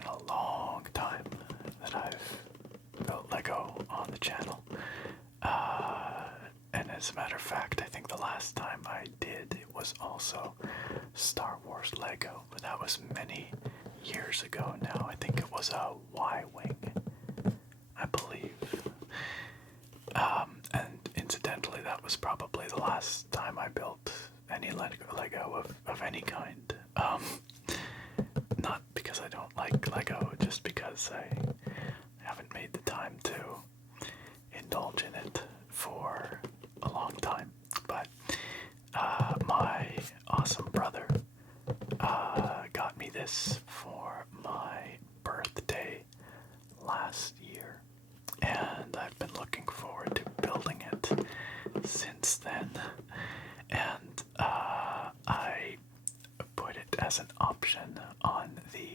been a long time that I've built Lego on the channel. And as a matter of fact, I think the last time I did it was also Star Wars Lego, but that was many years ago now. I think it was a Y-Wing, I believe. And incidentally, that was probably the last time I built any Lego of any kind. Not because I don't like Lego, just because I haven't made the time to indulge in it for a long time. But my awesome brother got me this for my birthday last year, and I've been looking forward to building it since then. And I put it as an option on the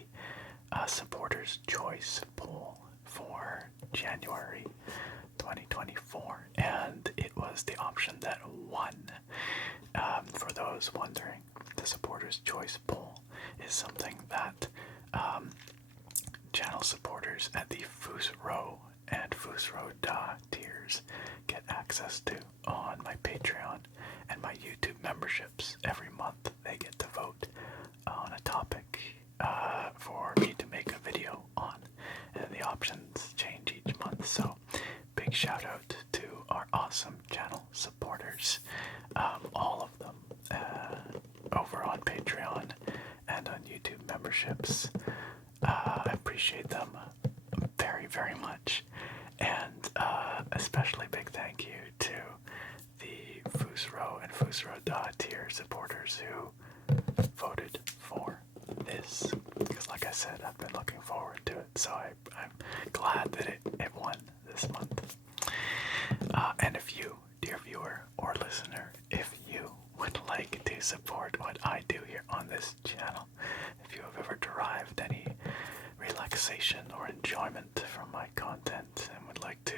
supporters choice poll for January 2024, and it was the option that won. For those wondering, the supporters choice poll is something that channel supporters at the Fusro and Fusro Da tiers get access to on my Patreon and my YouTube memberships. Every month they get to vote on a topic for me to make a video on, and the options change each month. So big shout out to our awesome channel supporters, all of them, over on Patreon and on YouTube memberships. I appreciate them very, very much, and especially big thank you to the Fusro and Fusro Da tier supporters who voted for this, because like I said, I've been looking forward to it, so I'm glad that it won this month. And if you, dear viewer or listener, if you would like to support what I do here on this channel, if you have ever derived any relaxation or enjoyment from my content and would like to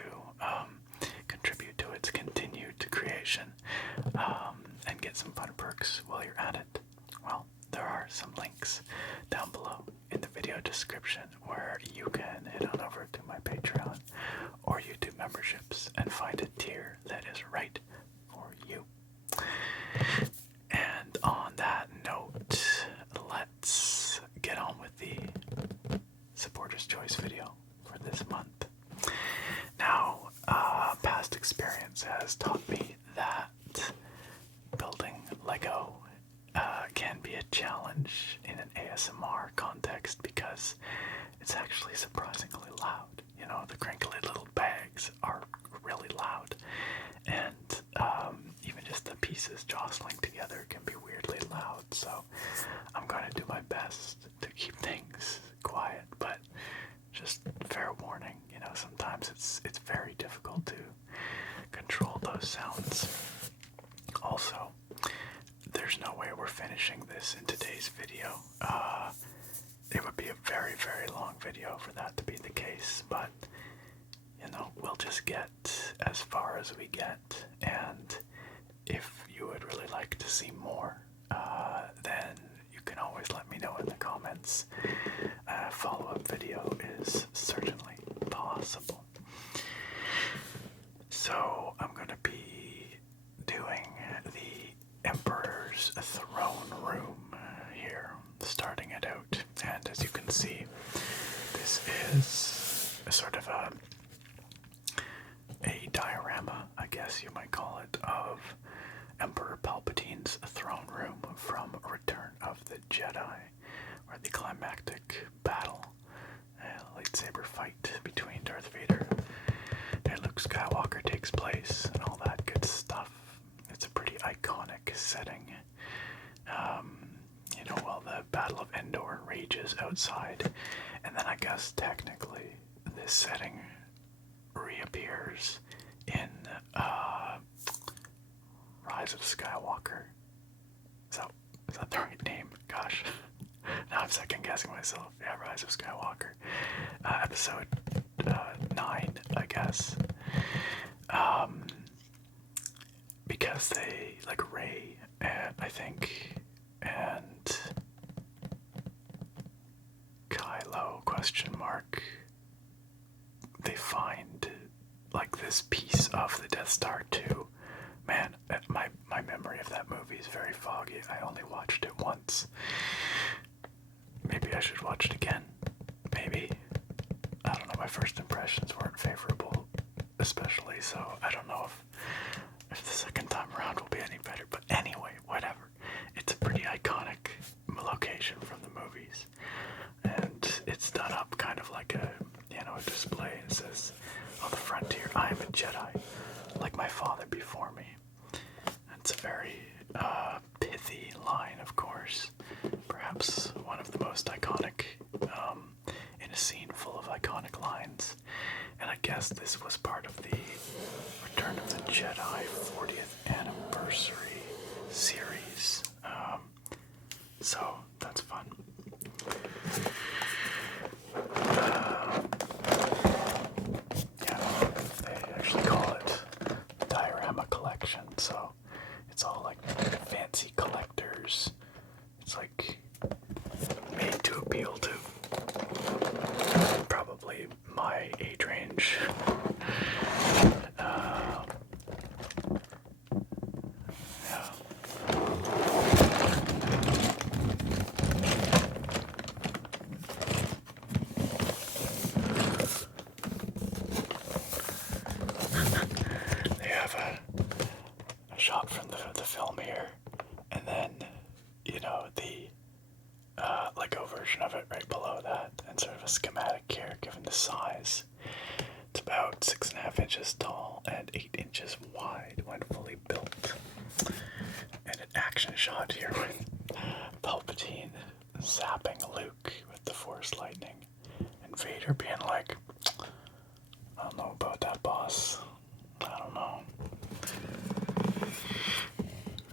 contribute to its continued creation and get some fun perks while you're at it, well, there are some links down below in the video description where you can head on over to my Patreon or YouTube memberships and find a tier that is right for you. And on that note, let's get on with the supporter's choice video for this month. Now, past experience has taught me that building Lego can be a challenge in an ASMR context because it's actually surprisingly loud. You know, the crinkly little bags are really loud, and even just the pieces jostling together can be weirdly loud. So I'm going to do my best to keep things quiet, but just fair warning, you know, sometimes it's very difficult to control those sounds. Also, there's no way we're finishing this in today's video. It would be a very, very long video for that to be the case, but, you know, we'll just get as far as we get, and if you would really like to see more, then you can always let me know in the comments. A follow-up video is certainly possible. So I'm going to be doing the Emperor's Throne Room here, starting it out. And as you can see, this is a sort of a diorama, I guess you might call it, of Emperor Palpatine's throne room from Return of the Jedi, where the climactic battle, lightsaber fight between Darth Vader and Luke Skywalker takes place, and all that good stuff. It's a pretty iconic setting. You know, while the Battle of Endor rages outside, and then I guess technically this setting reappears in Rise of Skywalker. Is that the right name? Gosh. Now I'm second guessing myself. Yeah, Rise of Skywalker. Episode 9, I guess. Because they, like Rey, and I think, and Kylo, question mark, they find like this piece of the Death Star too. Man, my memory of that movie is very foggy. I only watched it once. Maybe I should watch it again. Maybe. I don't know, my first impressions weren't favorable, especially, so I don't know if the second time around will be any better. But anyway, whatever. It's a pretty iconic location from the movies. And it's done up kind of like a display. It says, on the frontier, I am a Jedi, like my father before me. It's a very pithy line, of course. Perhaps one of the most iconic in a scene full of iconic lines. And I guess this was part of the Return of the Jedi 40th anniversary series. So that's fun. They actually call it the Diorama collection, so it's all like fancy collectors. It's like made to appeal to probably my age range. Yeah. They have a shot from the film here, and then the Lego version of it right below that, and sort of a schematic here given the size. It's about 6.5 inches tall and 8 inches wide when fully built. And an action shot here with Palpatine zapping Luke with the Force lightning, and Vader being like, I don't know about that, boss. I don't know.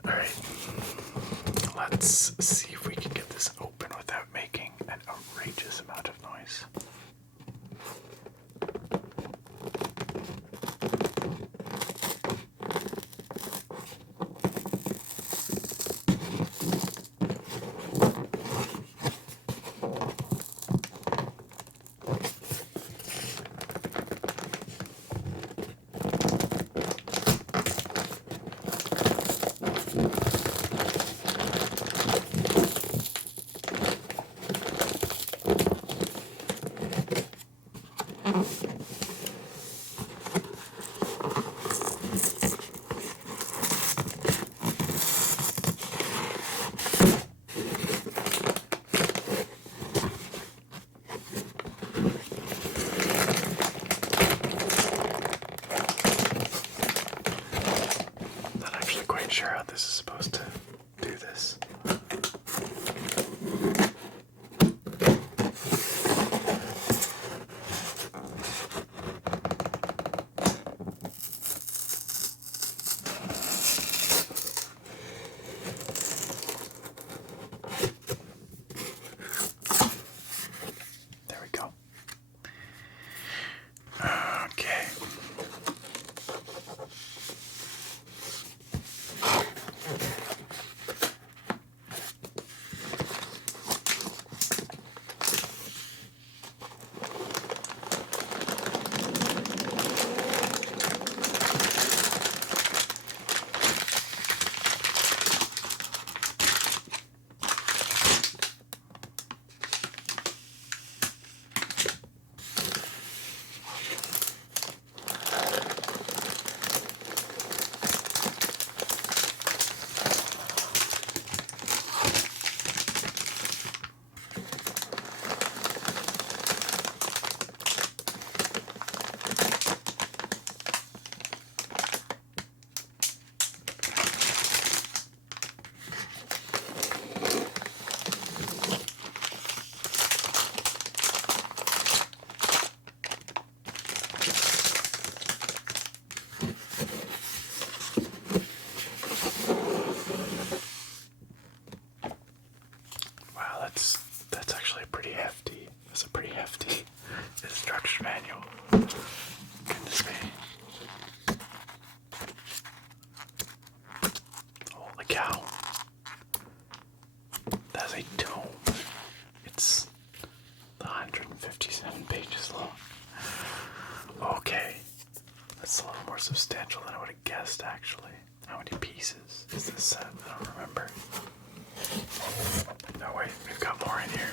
Alright. Let's see if we can get this open without making an outrageous amount of noise. Not actually quite sure how this is supposed to do this. There we go. Okay. That's actually pretty hefty. That's a pretty hefty instruction manual. Goodness me. Holy cow. That's a tome. It's the 150 substantial than I would have guessed, actually. How many pieces is this set? I don't remember. Oh wait, we've got more in here.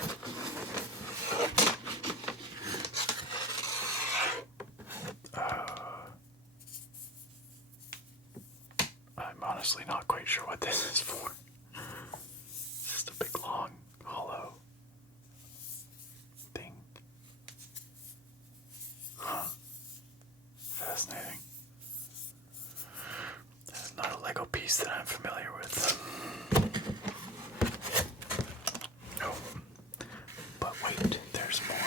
I'm honestly not quite sure what this is for. It's just a big long hollow thing. Huh. Fascinating. This is not a Lego piece that I'm familiar with. Oh. But wait, there's more.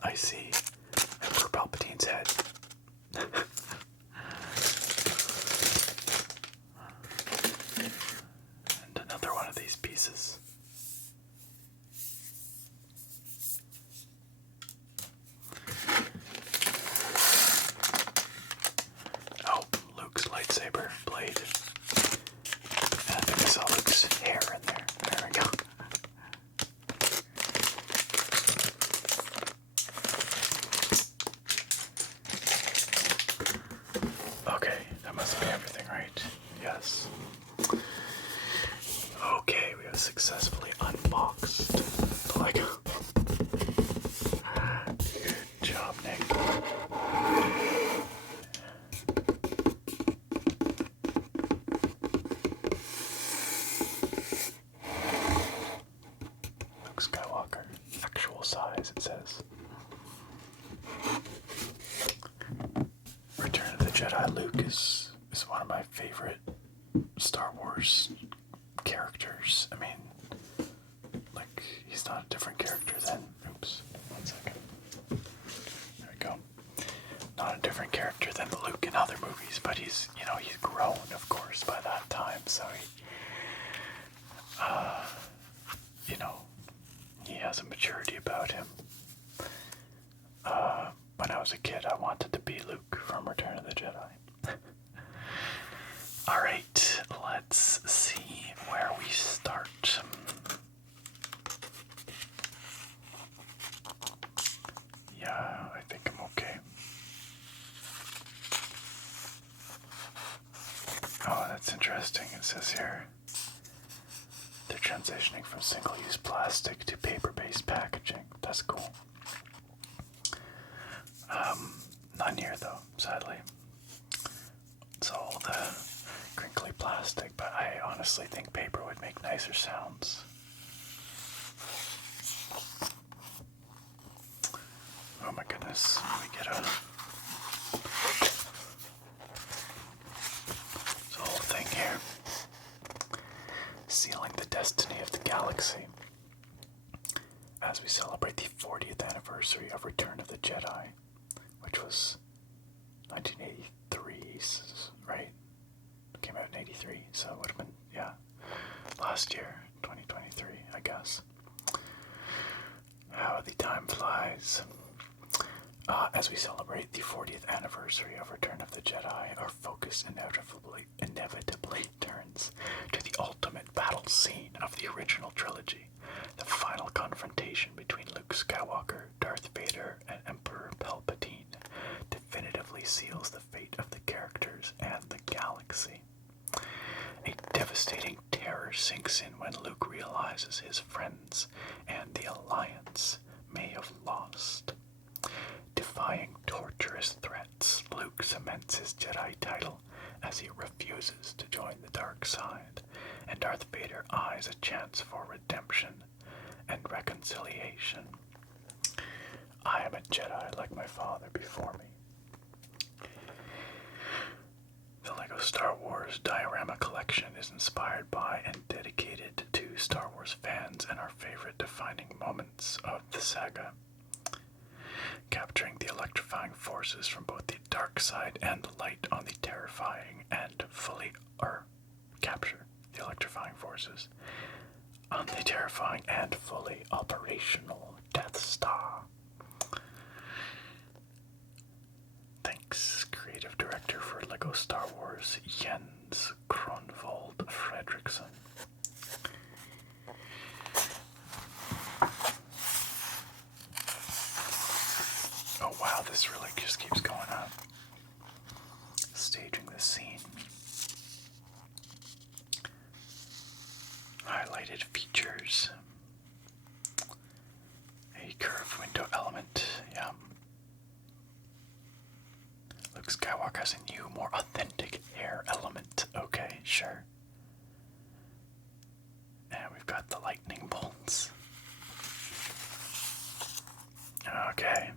I see Emperor Palpatine's head. And another one of these pieces. Oh, Luke's lightsaber blade. And I think I saw Luke's hair in there. There we go. Okay, that must be everything, right? Yes. Okay, we have successfully unboxed the Lego. Good job, Nick. Luke Skywalker. Actual size, it says. Return of the Jedi Luke is one of my favorite Star Wars characters. I mean, like, he's not a different character than, oops, 1 second. There we go. Not a different character than the Luke in other movies, but he's, you know, he's grown, of course, by that time, so he, you know, he has a maturity about him. When I was a kid, I wanted to be Luke from Return of the Jedi. Alright, let's see where we start. Yeah, I think I'm okay. Oh, that's interesting. It says here they're transitioning from single-use plastic to paper-based packaging. That's cool. None here though, sadly. It's all the crinkly plastic, but I honestly think paper would make nicer sounds. Oh my goodness, let me get a... There's a whole thing here. Sealing the destiny of the galaxy. As we celebrate the 40th anniversary of Return of the Jedi, which was 1983, right? It came out in 83, so it would have been, yeah, last year, 2023, I guess. How the time flies. As we celebrate the 40th anniversary of Return of the Jedi, our focus inevitably turns to the ultimate battle scene of the original trilogy, the final confrontation between Luke Skywalker, Darth Vader, and Emperor Palpatine definitively seals the fate of the characters and the galaxy. A devastating terror sinks in when Luke realizes his friends and the Alliance may have lost. Defying torturous threats, Luke cements his Jedi title as he refuses to join the dark side, and Darth Vader eyes a chance for redemption and reconciliation. I am a Jedi like my father before me. The LEGO Star Wars Diorama collection is inspired by and dedicated to Star Wars fans and our favorite defining moments of the saga, capturing the electrifying forces from both the dark side and light on the terrifying and fully capture the electrifying forces on the terrifying and fully operational Death Star. Thanks, creative director for Lego Star Wars, Jens Kronvold Fredriksson. Oh wow, this really just keeps going up. Staging the scene. Highlighted features. A curved window element, yeah. Luke Skywalker has a new, more authentic hair element. Okay, sure. And we've got the lightning bolts. Okay.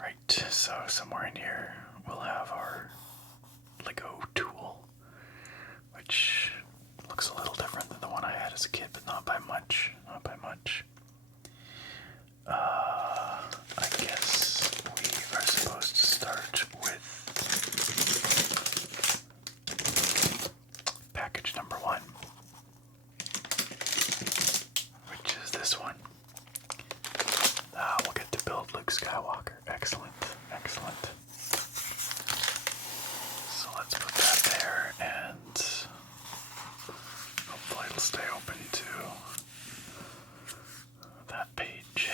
Right, so somewhere in here we'll have our Lego tool, which looks a little different than the one I had as a kid, but not by much. Not by much. I guess we are supposed to start with package number 1, which is this one. We'll get to build Luke Skywalker. Excellent, excellent. So let's put that there, and hopefully it'll stay open to that page.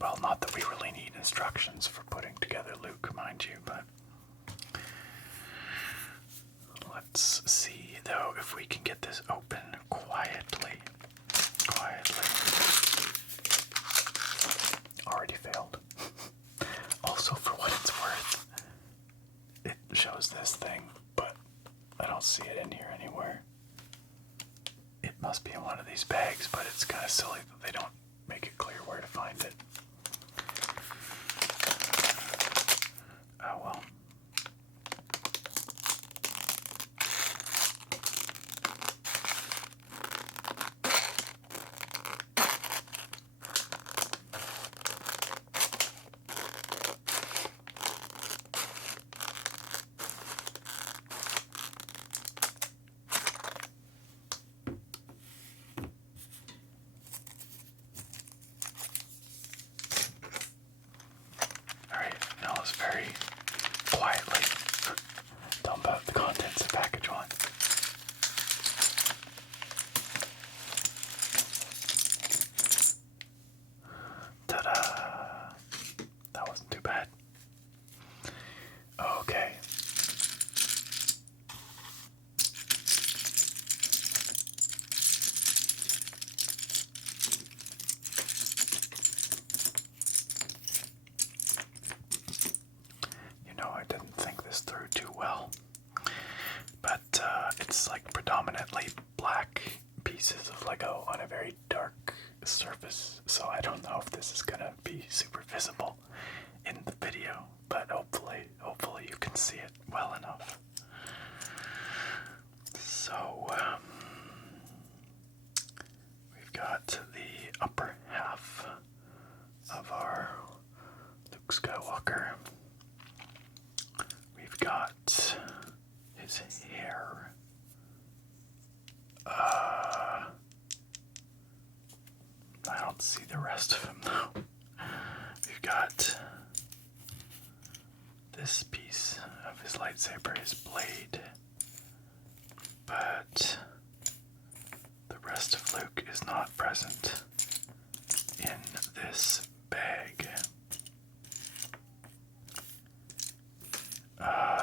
Well, not that we really need instructions for putting together Luke, mind you, but let's see, though, if we can get this open quietly. Already failed. Also, for what it's worth, it shows this thing, but I don't see it in here anywhere. It must be in one of these bags, but it's kind of silly that they don't make it clear where to find it. Oh well. Very quietly dump out the contents of package 1. Ta-da! That wasn't too bad. Okay. I didn't think this through too well, but it's like predominantly black pieces of Lego on a very dark surface, so I don't know if this is gonna be super visible in the video, but hopefully you can see it well enough. So we've got the upper half of our Luke Skywalker. We've got his hair. I don't see the rest of him though. We've got this piece of his lightsaber, his blade. But the rest of Luke is not present in this bag.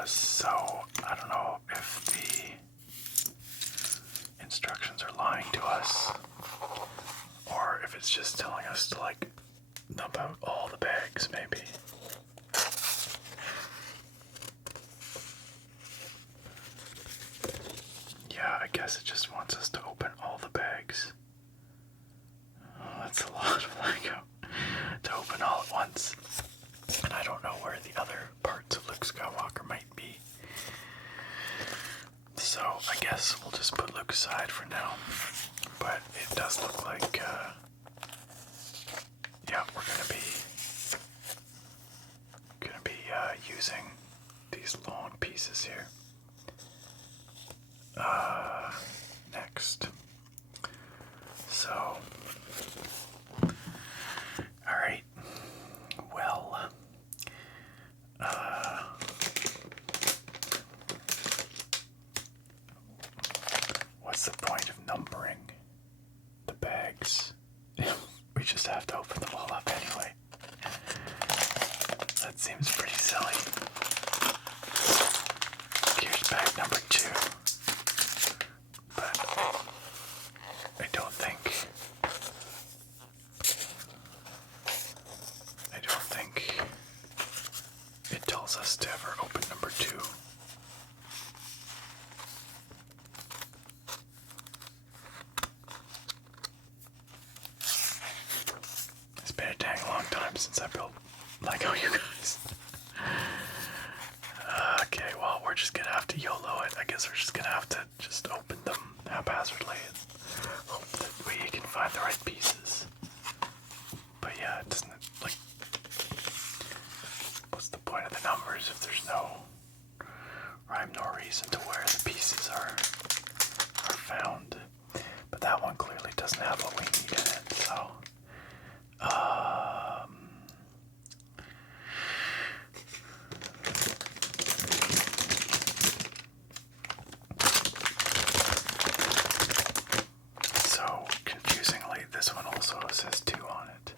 So I don't know if the instructions are lying to us, or if it's just telling us to like dump out all the bags, maybe. Yeah, I guess it just wants us to open all the bags. Oh, that's a lot of Lego to open all at once. And I don't know where the other parts of Luke Skywalker might be. So I guess we'll just put Luke aside for now. But it does look like, yeah, we're gonna be these long pieces here. Next. So, alright. Well, what's the point of numbering the bags? We just have to open them all up anyway. That seems pretty silly. Here's bag number 2. But I don't think it tells us to ever open number 2. It's been a dang long time since I built Lego, you guys. Okay, well, we're just gonna have to YOLO it. I guess we're just gonna have to just open them haphazardly and hope that we can find the right pieces. But yeah, it doesn't, like, what's the point of the numbers if there's no rhyme nor reason to where the pieces are found? But that one clearly doesn't have what we need in it, so confusingly, this one also says 2 on it.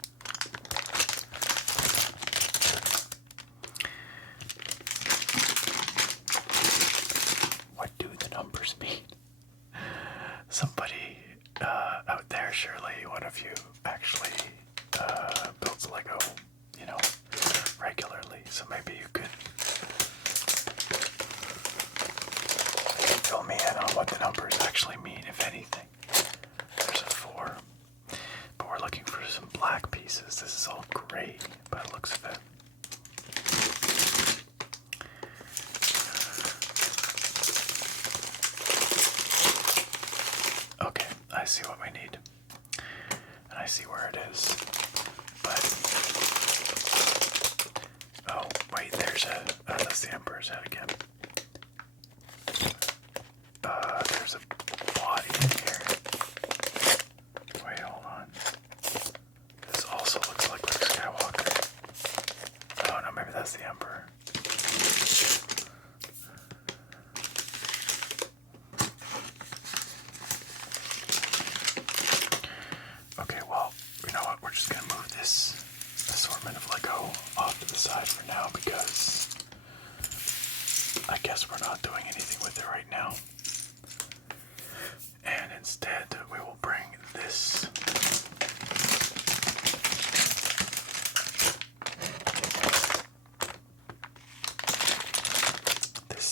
What do the numbers mean? Somebody out there, surely one of you actually builds Lego, regularly, so maybe you could fill me in on what the numbers actually mean, if anything. There's a 4, but we're looking for some black pieces. This is all gray by the looks of it. Okay, I see what we need, and I see where it is, but, oh, wait, there's that's the Emperor's head again. There's a body in here. Wait, hold on. This also looks like Luke Skywalker. Oh no, maybe that's the Emperor. Okay, well, you know what? We're just gonna move this assortment of Lego off to the side for now because I guess we're not doing anything with it right now. And instead, we will bring this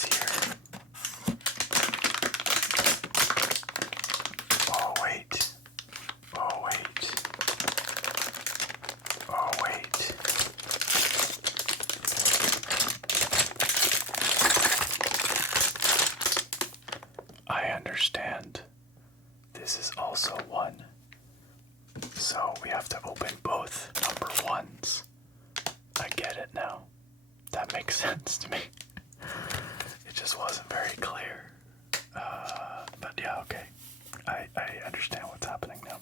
here. Oh wait. Oh wait. Oh wait. I understand. This is also 1. So we have to open both number 1s. I get it now. That makes sense to me. It just wasn't very clear. But yeah, okay. I understand what's happening now.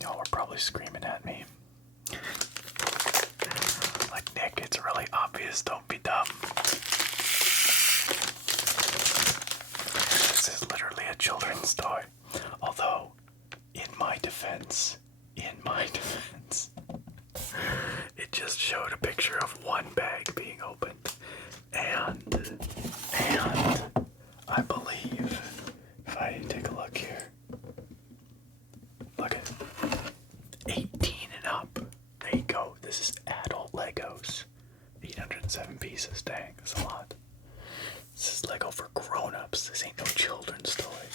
Y'all were probably screaming at me. Like, Nick, it's really obvious, don't be dumb. This is literally a children's toy. Although, in my defense, it just showed a picture of 1 bag being opened. And I believe, if I take a look here, look at 18 and up. There you go. This is adult Legos. 807 pieces. Dang, that's a lot. This is Lego for grown-ups. This ain't no children's toy.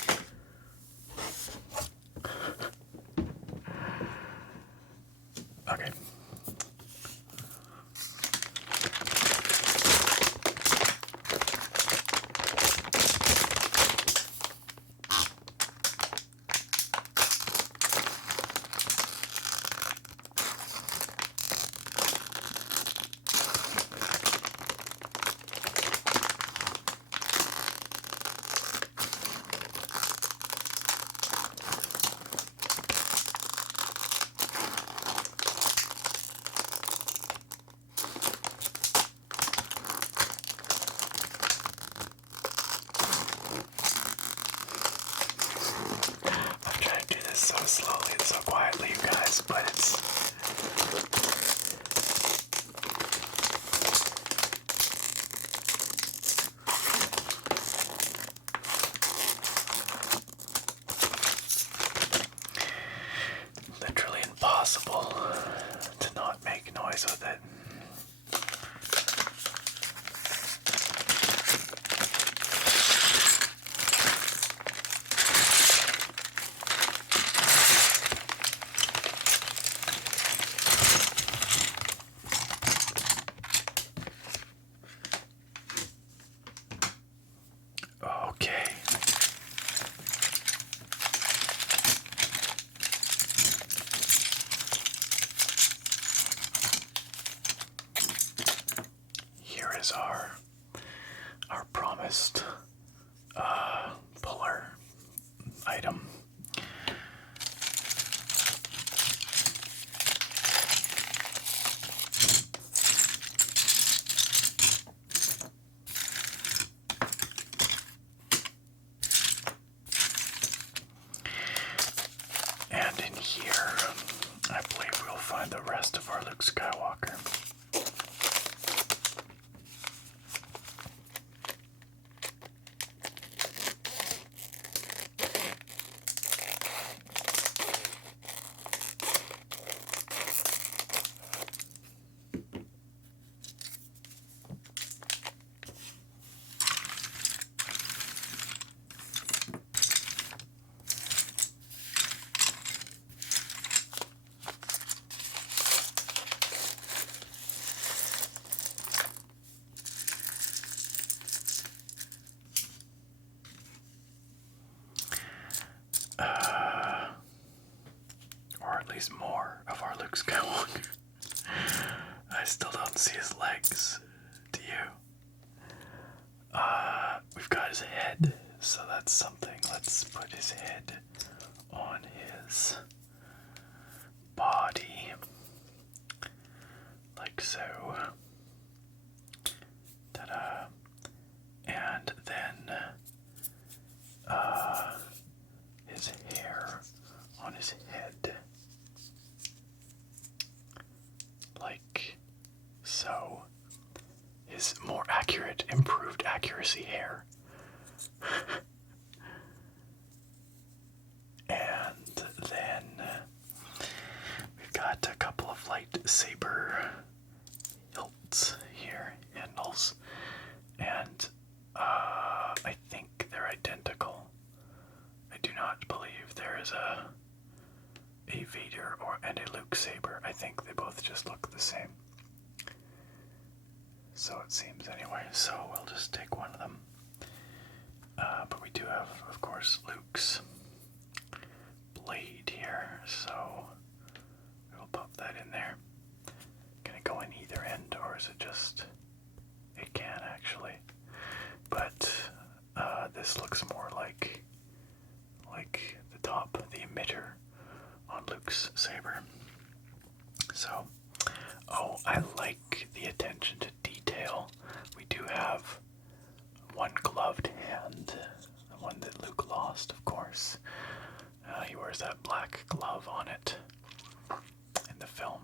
here, I believe we'll find the rest of our Luke Skywalker. Or at least more of our Luke Skywalker. I still don't see his legs. Do you? We've got his head, so that's something. Let's put his head on his body. Like so. Ta-da. And then his hair on his head. Like so. His more accurate, improved accuracy hair. And then we've got a couple of lightsaber hilts here, handles, and I think they're identical. I do not believe there is a Vader and a Luke saber. I think they both just look the same. So it seems anyway, so we'll just take one of them. But we do have, of course, Luke's blade here, so we'll pop that in there. Can it go in either end, or is it just... It can, actually. But this looks more like the top, the emitter on Luke's saber. So, oh, I like the attention to detail. We do have one gloved hand, the one that Luke lost, of course. He wears that black glove on it in the film.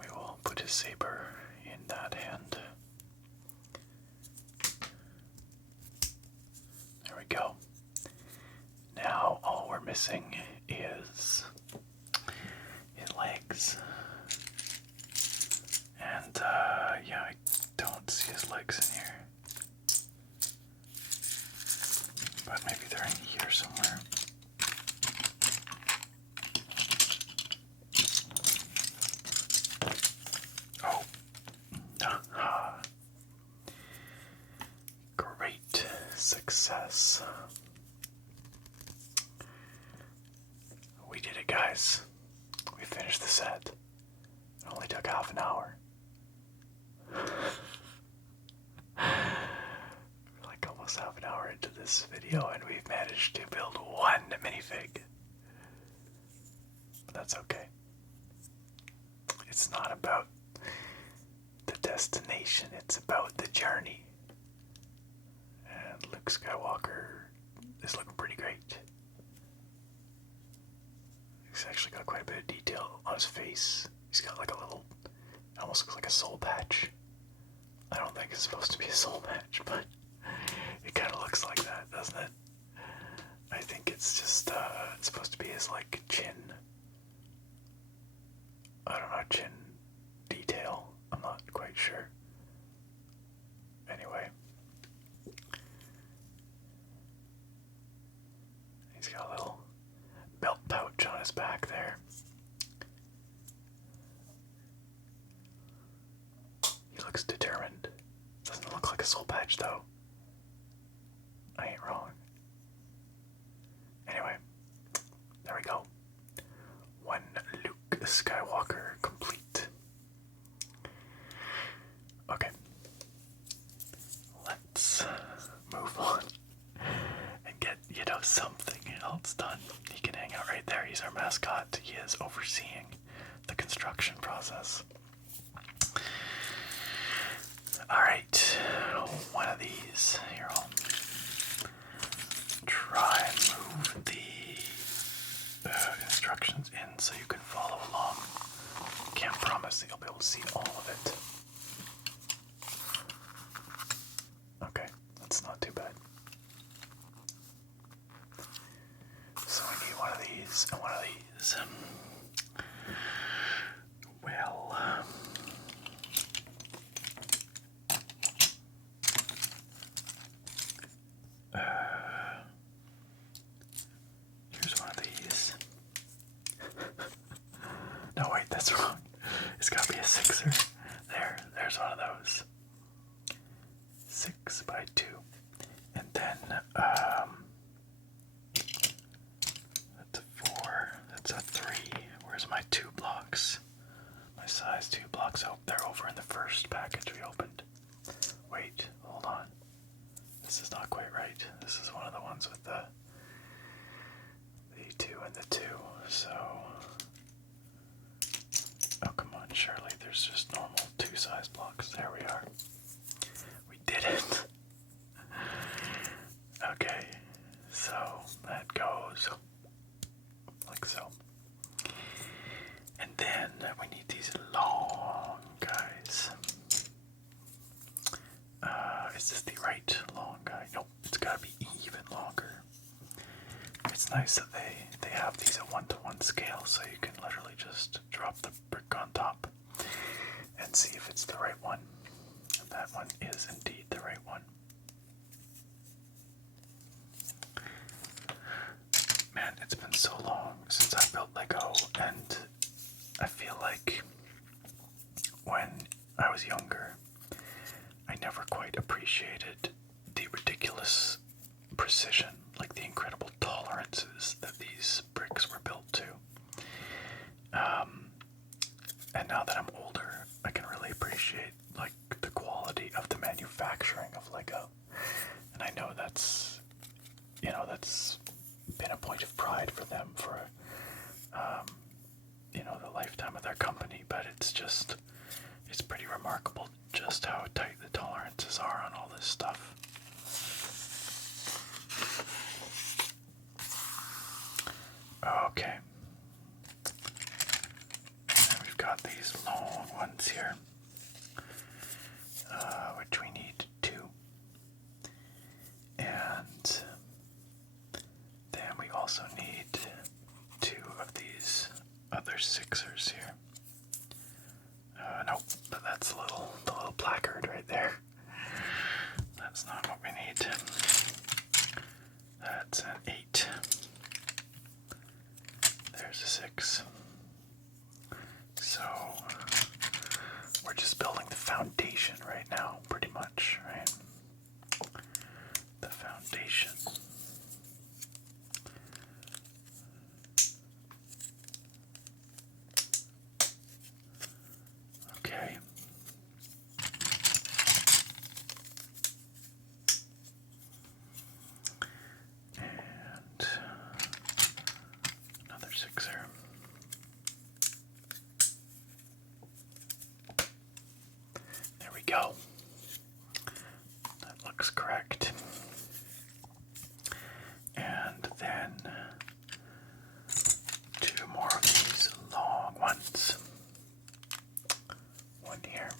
We will put his saber in that hand. There we go. Now all we're missing is his legs. And yeah, I don't see his legs in here. But maybe they're in here somewhere. Oh. Great success. We did it, guys. We finished the set. It only took half an hour. Like almost half an hour into this video, and we've managed to build one minifig. But that's okay. It's not about the destination, it's about the journey. And Luke Skywalker is looking pretty great. He's actually got quite a bit of detail on his face. He's got like a little, it almost looks like a soul patch. I don't think it's supposed to be a soul patch, but it kind of looks like that, doesn't it? I think it's just, it's supposed to be his like chin. I don't know, chin detail. I'm not quite sure. Anyway. He's got a little belt pouch on his back there. He looks determined. Doesn't look like a soul patch though. I ain't wrong. Anyway, there we go. One Luke Skywalker complete. Okay. Let's move on and get, something else done. He can hang out right there. He's our mascot. He is overseeing the construction process. Alright, one of these. Here, I'll try and move the Here's one of these. No, wait, that's wrong. It's gotta be a 6er. There's one of those. 6 by 2. And then, that's a 4. That's a 3. Where's my 2 blocks? My size 2 blocks. Oh, they're over in the first package we opened. Wait, hold on. This is not quite right. This is one of the ones with the 2 and the 2. So, oh come on, surely there's just normal 2 size blocks. There we are. We did it. Okay, so that goes like so. And then we need these long guys. Is this the right long guy? Nope, it's gotta be even longer. It's nice that they have these at 1-to-1 scale, so you can literally just drop the brick on top and see if it's the right one. And that one is indeed the right one. Man, it's been so long since I built Lego, and I feel like when I was younger, I never quite appreciated the ridiculous precision, like the incredible tolerances that these bricks were built to. And now that I'm older, I can really appreciate like the quality of the manufacturing of Lego. And I know that's been a point of pride for them for the lifetime of their company, but it's pretty remarkable just how tight the tolerances are on all this stuff. Okay. And we've got these long ones here, which we need 2. And then we also need 2 of these other 6ers here. Nope, but that's the little placard right there. That's not what we need. That's an 8. There's a 6. So we're just building the foundation right now, pretty much, right? The foundation. Okay. And another 6er. There we go. That looks correct. And then 2 more of these long ones. One here.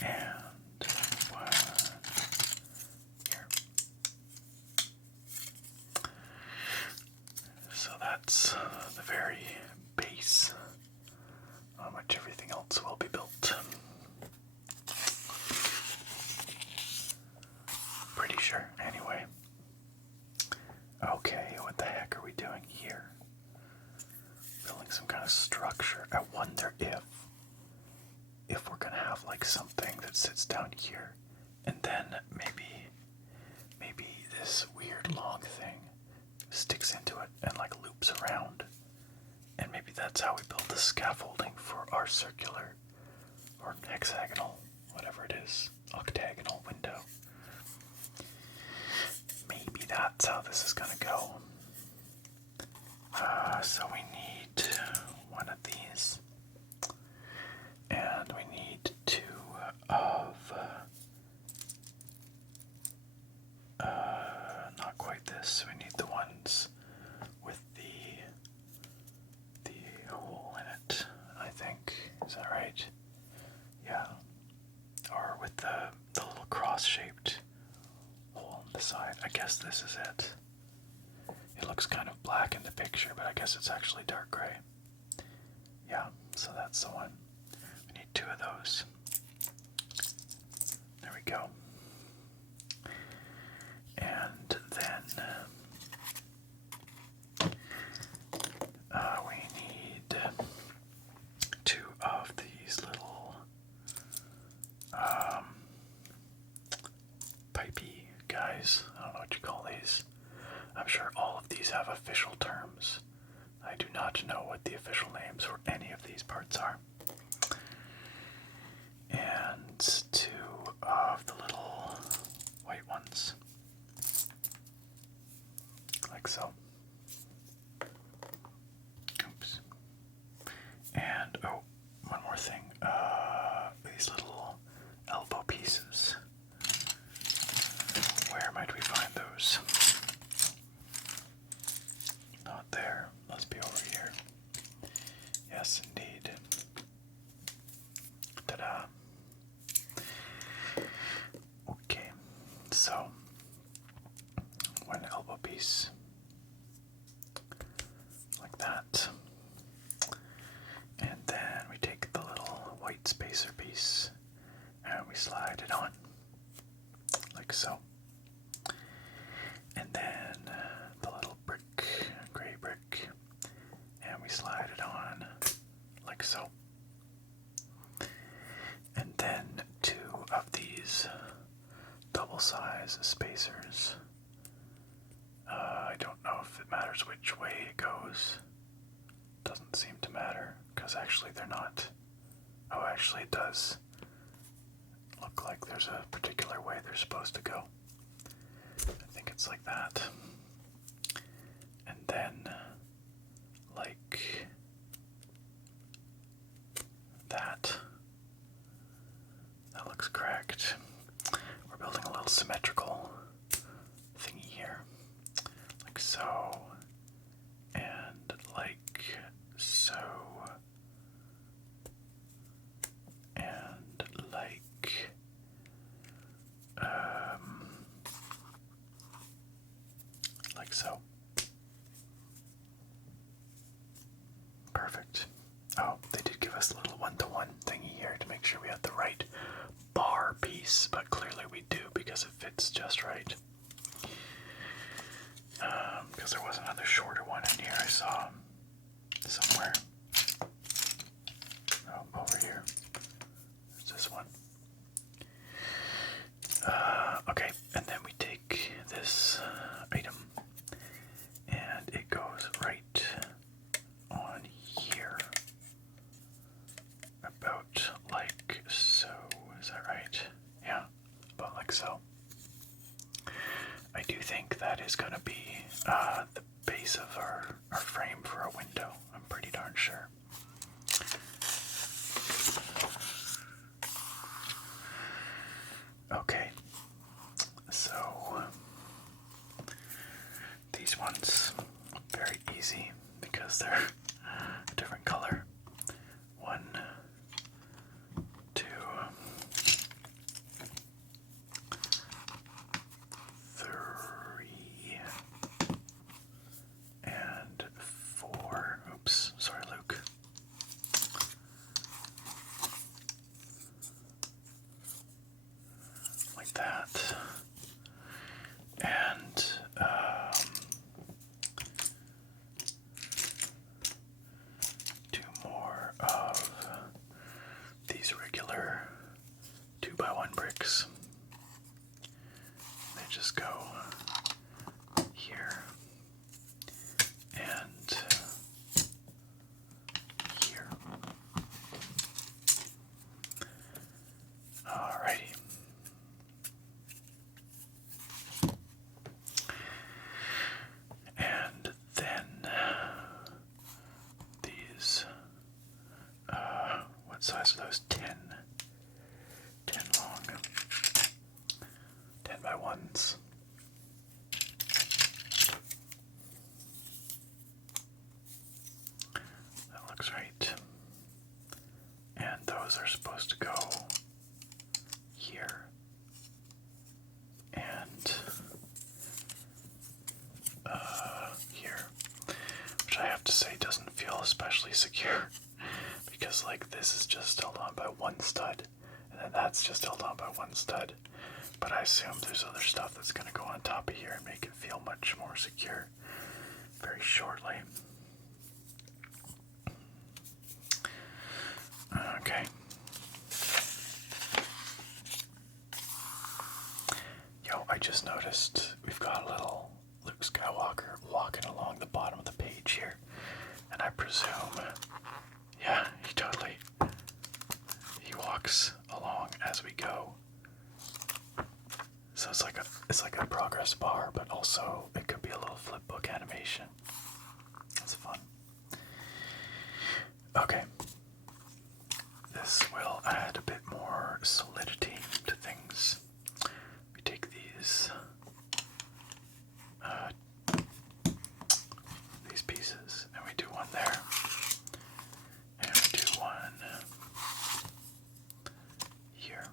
And one here. So that's the very base on which everything else will be built. Pretty sure, anyway. Okay, what the heck are we doing here? Building some kind of structure. I wonder if we're gonna have like something that sits down here, and then maybe this weird long thing sticks into it and like loops around, and maybe that's how we build the scaffolding for our circular or hexagonal, whatever it is, octagonal window. Maybe that's how this is gonna go. So we need one of these, and we need 2 of not quite this. We need the ones with the hole in it, I think. Is that right? Yeah. Or with the little cross-shaped hole on the side. I guess this is it. It looks kind of black in the picture, but I guess it's actually dark gray. Yeah, so that's the one. We need 2 of those. There we go. pipey guys. I don't know what you call these. I'm sure all of these have official terms. I do not know what the official names for any of these parts are. And two of the little white ones. Like so. Oops. And, oh, one more thing. These little elbow pieces. Where might we find those? Not there. Must be over here. Yes, indeed. Ta-da. Okay, so one elbow piece like that. And then we take the little white spacer piece and we slide it on like so. And then the little brick, gray brick, and we slide it on like so. And then two of these double-size spacers. I don't know if it matters which way it goes. Doesn't seem to matter, because actually they're not. Oh, actually it does look like there's a particular way they're supposed to go. I think it's like that. And then, like that. That looks correct. We're building a little symmetrical thingy here. Like so. And like so. And like so. Perfect. Oh, they did give us a little one-to-one thingy here to make sure we have the right bar piece, but clearly we do because it fits just right. Because there was another shorter one in here I saw somewhere. Oh, over here. There's this one. Okay, and then we take this item and it goes right on here. About like so. Is that right? Yeah, about like so. I do think that is going to be the base of our frame for a window. I'm pretty darn sure. Okay, so these ones, very easy because they're a different color. 1, 2, 3, and 4. Oops, sorry, Luke. Like that. And two more of these regular 2x1 bricks. They just go here and here. Alrighty. And then these, what size are those? 10 long, 10x1s. That looks right. And those are supposed to go here. And here, which I have to say doesn't feel especially secure because like this is just held on by one stud and then that's just held on by one stud, but I assume there's other stuff that's going to go on top of here and make it feel much more secure very shortly. Okay. Yo, just noticed we've got a little Luke Skywalker walking along the bottom of the page here. And I presume, yeah, he walks along as we go. So it's like a progress bar, but also it could be a little flip book animation. That's fun. Okay. This will add a bit more solidity to things. We take these pieces and we do one there. And we do one here.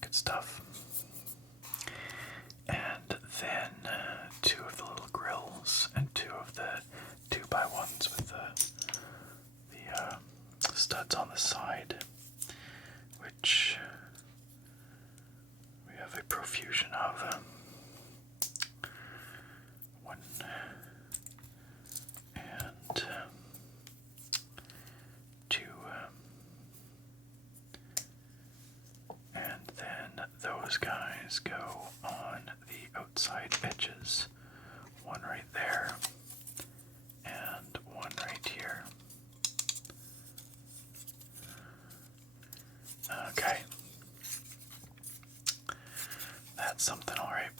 Good stuff. And then 2 of the little grills and 2 of the 2x1s with the studs on the side, which we have a profusion of. 1 and 2, and then those guys go on the outside edges. 1 right there and 1 right here. Okay. That's something, alright.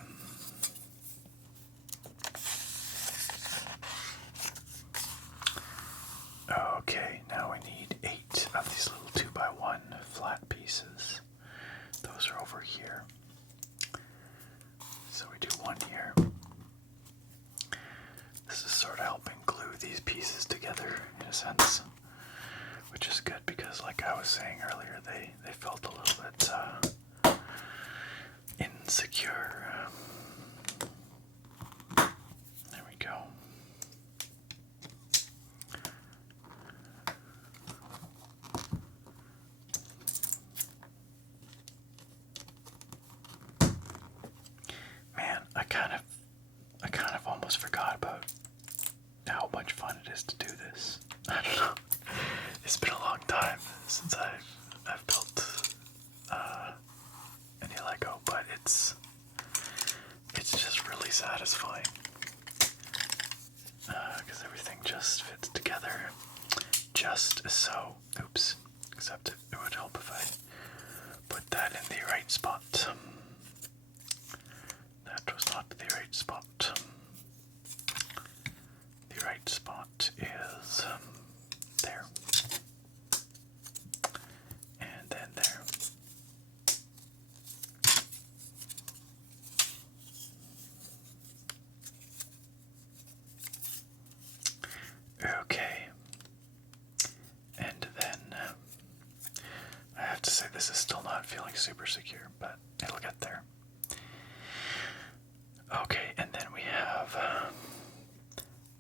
Okay, now we need 8 of these little 2x1 flat pieces. Those are over here. So we do 1 here. This is sort of helping glue these pieces together in a sense, which is good because, like I was saying earlier, they felt a little bit insecure. There we go. Man, I kind of almost forgot about how much fun it is to do this. I don't know. It's been a long time since I've built any Lego, but it's just really satisfying because everything just fits together just so. Oops. Except it would help if I put that in the right spot. That was not the right spot. The right spot is there. And then there. Okay. And then I have to say this is still not feeling super secure, but it'll get there. Okay, and then we have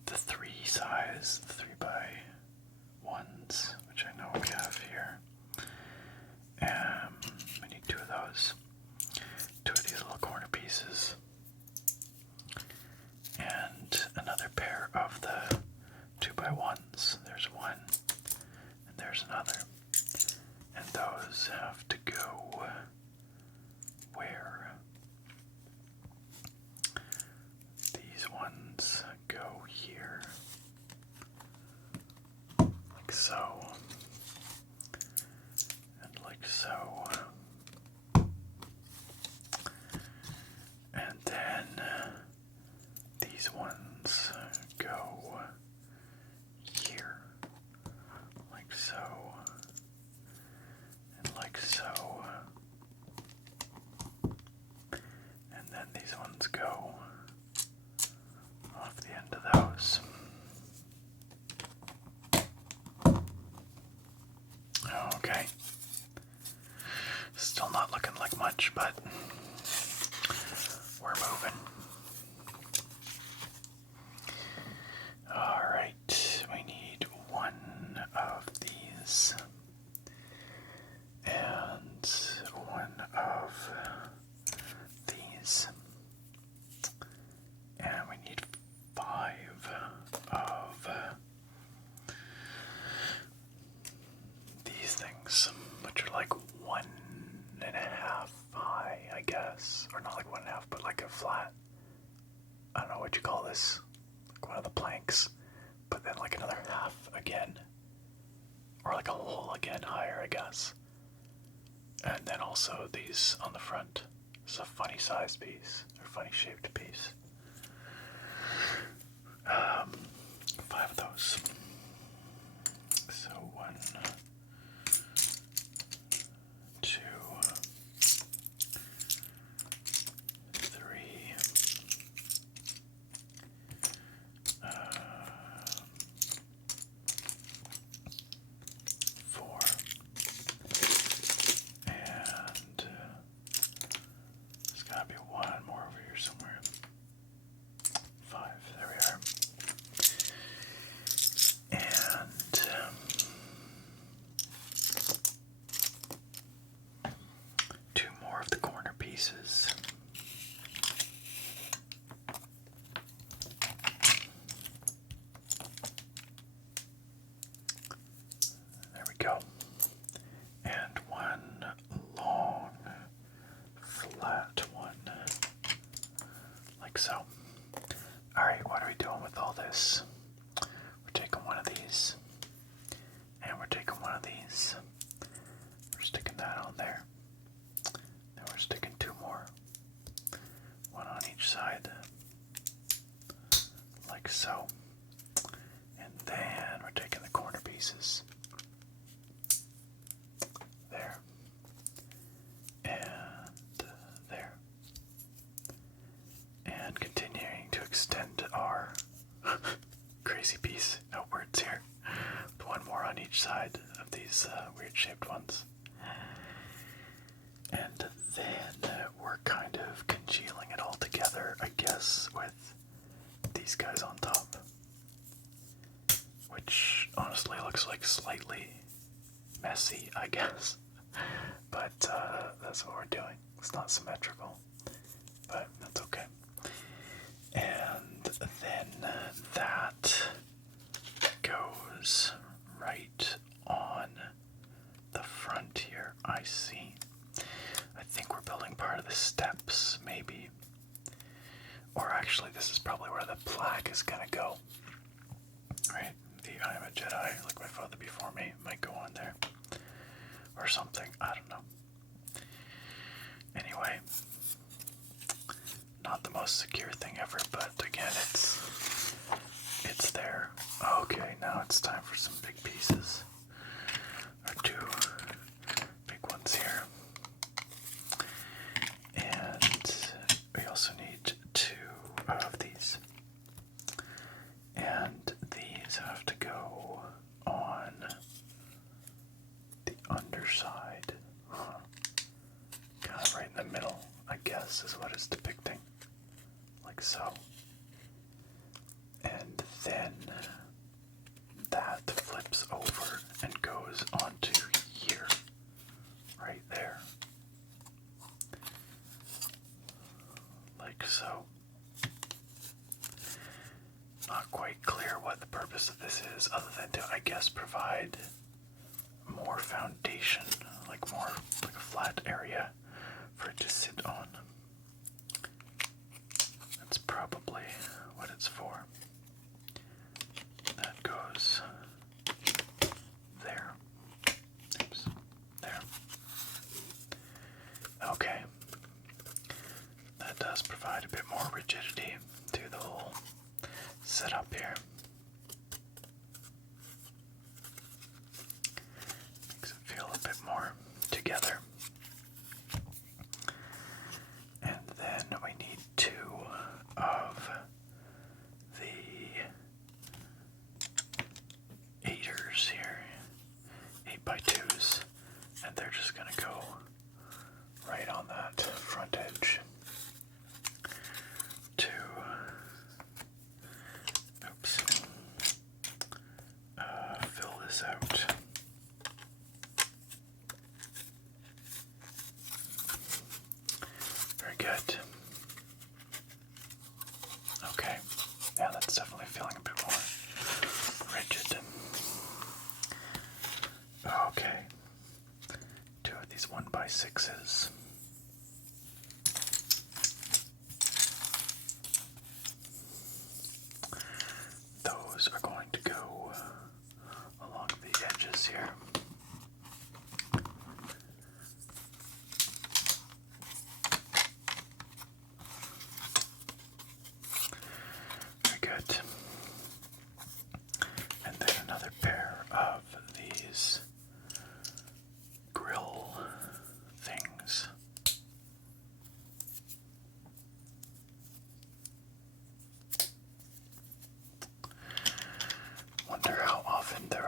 the 3 size, the 3x1s, which I know we have here. We need 2 of those. 2 of these little corner pieces. And another pair of the 2x1s. There's 1, and there's another. And those have to go where? These ones go here, like so, and like so, and then these ones go here, like so, and like so, and then these ones go off the end of those. Okay. Still not looking like much, but we're moving. Alright, we need 1 of these and 1 of these. And we need 5 or like a hole again higher, I guess. And then also these on the front. It's a funny sized piece, or funny shaped piece. 5 of those. So 1, 2, 3, 4, and there's gotta be one more over here somewhere. 5, there we are. And 2 more of the corner pieces. There we go. And 1 long, flat one, like so. Alright, what are we doing with all this? We're taking one of these, and we're taking one of these. We're sticking that on there. Then we're sticking 2 more. 1 on each side, like so. And then we're taking the corner pieces. There. And there. And continuing to extend our crazy piece outwards here. With 1 more on each side of these weird shaped ones. And then we're kind of congealing it all together, I guess, with these guys on top. Which honestly looks like slightly messy, I guess. But that's what we're doing. It's not symmetrical, but that's okay. And then that goes right on the front here, I see. I think we're building part of the steps, maybe. Or actually, this is probably where the plaque is gonna go. Right? The I am a Jedi, like my father before me, might go on there. Or something, I don't know. Anyway, not the most secure thing ever, but again, it's there. Okay, now it's time for some big pieces. Or 2 big ones here. And we also need 2 of these. And these have to go on the underside. Kind of right in the middle, I guess, is what it's depicting. Like so. And then that flips over and goes onto here. Right there. Like so. Not quite clear what the purpose of this is, other than to, I guess, provide more foundation, like a flat area for it to sit on. That's probably what it's for. That goes there. Oops. There. Okay. That does provide a bit more rigidity to the whole setup here. Makes it feel a bit more together. And then we need 2 of the 8ers here, 8x2s, and they're just gonna go right on that front edge. 2, oops, fill this out. Very good. Okay, yeah, that's definitely feeling a bit more rigid. Okay,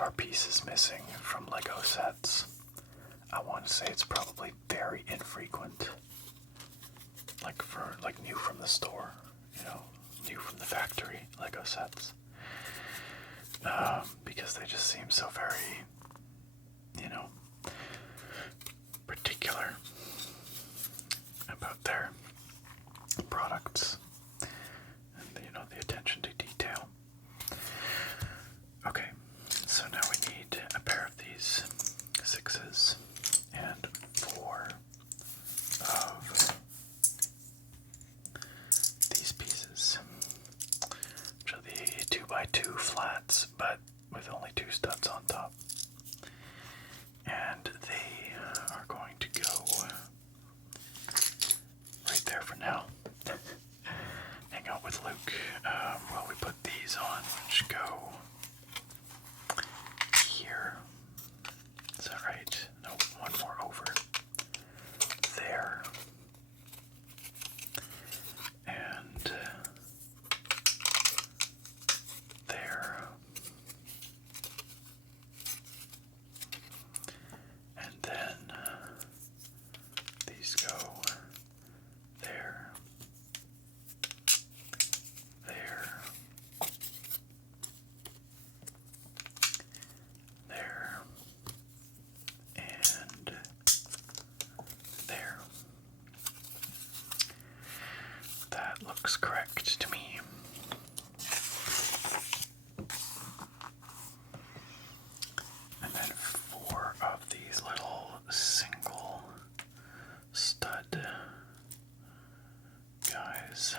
are pieces missing from Lego sets. I want to say it's probably very infrequent. Like new from the store, you know, new from the factory Lego sets. Because they just seem so very, you know, particular about their products and, you know, the attention to detail. Okay, so now we need a pair of these 6s and 4 of these pieces, which are the 2x2 flats, but with only 2 studs on top. And they are going to go right there for now. Hang out with Luke while we put these on, which go here. Is that right? No, one more over there. And there. And then these go there, there, there, and there. That looks correct to me. And then 4 of these little single stud guys.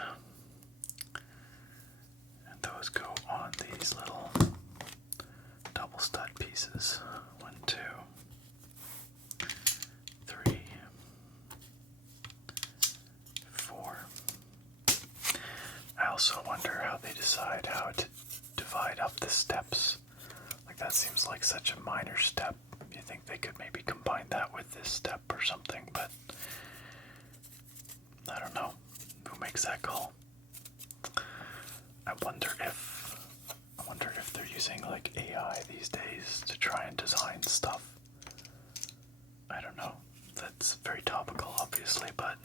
And those go on these little double stud pieces. 1, 2, 3, 4. I also wonder how they decide how to divide up the steps. Like, that seems like such a minor step. You think they could maybe combine that with this step or something, but I don't know. Who makes that call? I wonder if they're using like AI these days to try and design stuff. I don't know. That's very topical, obviously, but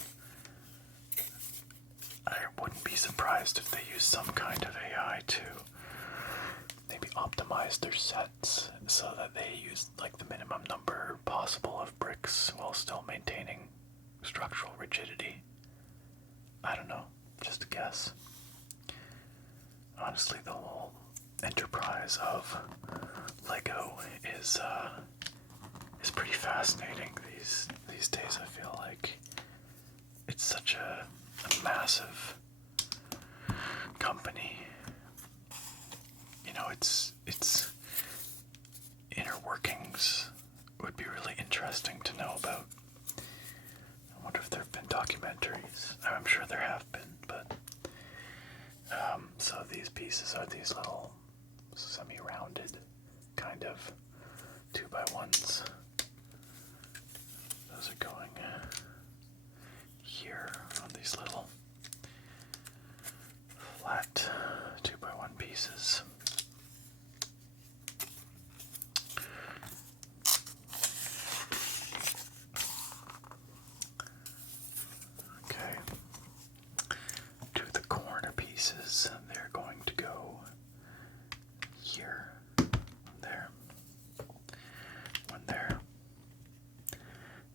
I wouldn't be surprised if they use some kind of AI to maybe optimize their sets so that they use like the minimum number possible of bricks while still maintaining structural rigidity. I don't know, just a guess. Honestly, the whole enterprise of Lego is pretty fascinating these days. I feel like it's such a massive company. You know, its inner workings would be really interesting to know about. I wonder if there have been documentaries. I'm sure there have been, but so these pieces are these little semi-rounded kind of 2x1s. Those are going here on these little flat 2x1 pieces. Okay. To the corner pieces, they're going to go here, there, one there,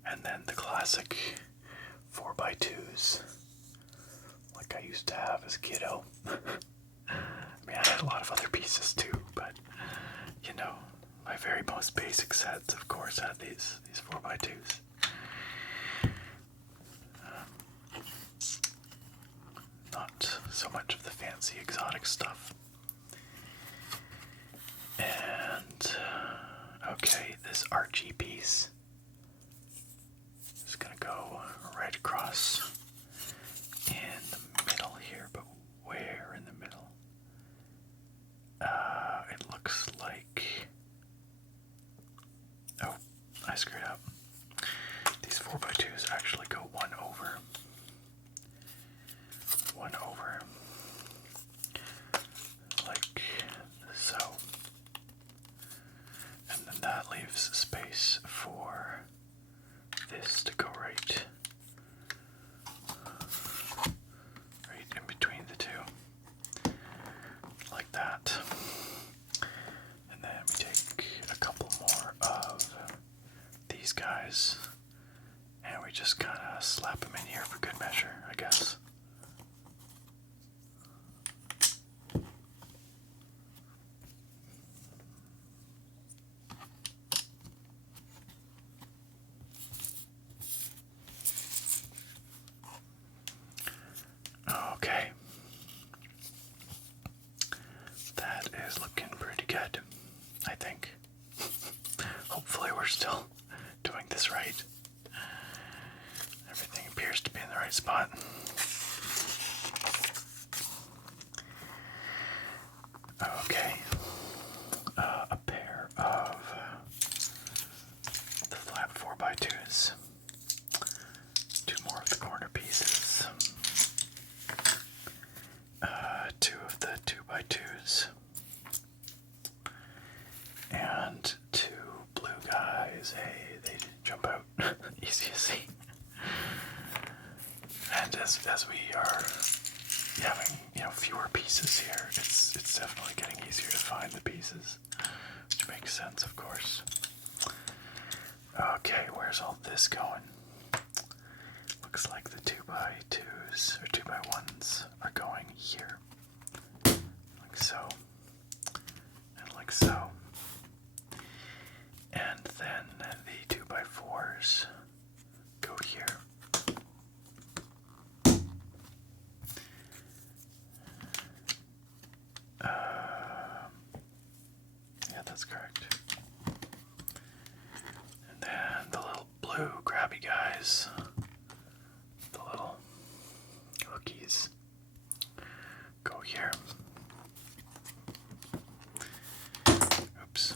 and then the classic 4x2s, like I used to have as a kiddo. I mean, I had a lot of other pieces too, but, you know, my very most basic sets, of course, had these 4x2s. Not so much of the fancy exotic stuff. And, okay, this Archie piece is gonna go right across in the middle here, but where in the middle? It looks like... Oh, I screwed up. These 4x2s actually go one over. One over. That is looking pretty good, I think. Hopefully we're still doing this right. Everything appears to be in the right spot. Okay. A pair of the flat 4x2s. Two more of the corner pieces. Two of the 2x2s. And two blue guys. Hey, they jump out. Easy to see. And as we are having, fewer pieces here, it's definitely getting easier to find the pieces, which makes sense, of course. Okay, where's all this going? Looks like the 2x2s or 2x1s are going here, like so, and like so, and then the 2x4s go here. Yeah, that's correct. And then the little blue grabby guys, the little hookies, go here. Oops.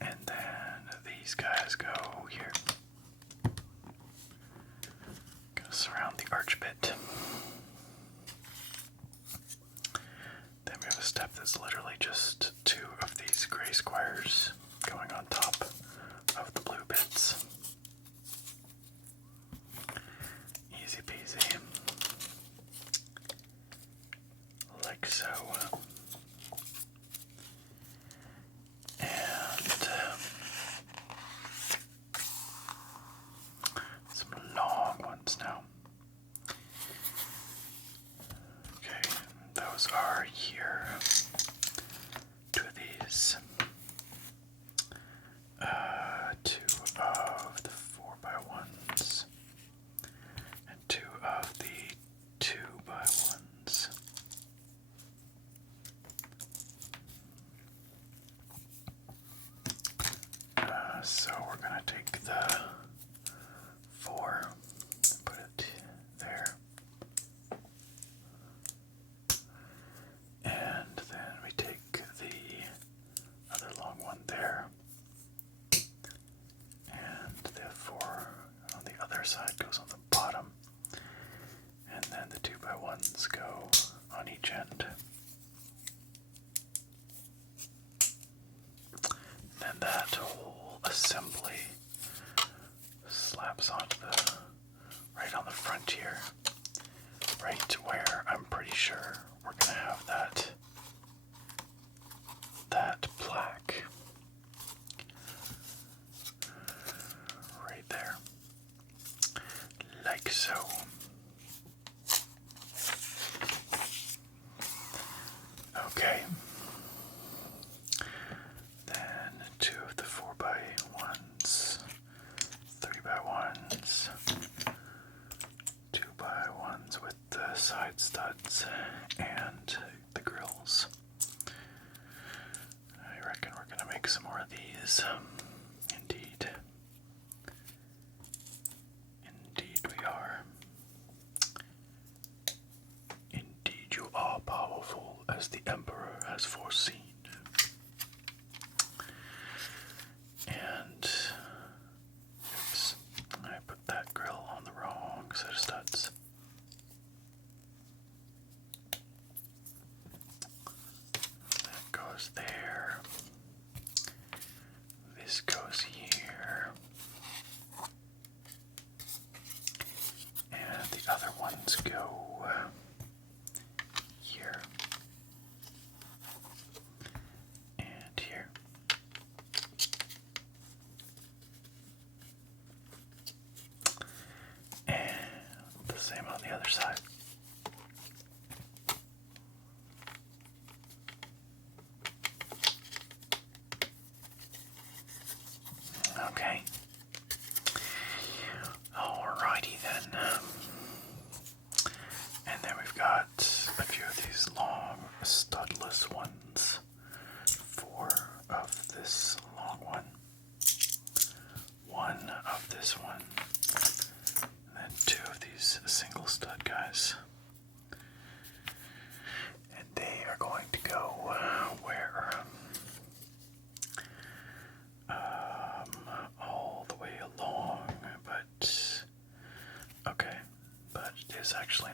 And then these guys go here. Gonna surround the arch bit. Then we have a step that's literally just two of these gray squares going on top of the blue bits. Easy peasy. Like so. And some long ones now. Okay, those are here. Two of these. Two of the 4x1s. And two of the 2x1s. So we're going to take the 4, put it there. And then we take the other long one there. And the 4 on the other side goes on the bottom. And then the 2x1s go on each end. Then that whole assembly slaps onto the right on the front here, right where I'm pretty sure we're gonna have that plaque right there, like so. Okay. Then two of the 4x1s, 3x1s, 2x1s with the side studs and the grills. I reckon we're gonna make some more of these. Indeed. Indeed we are. Indeed you are powerful as the Emperor has foreseen. And oops, I put that grill on the wrong set of studs. That goes there.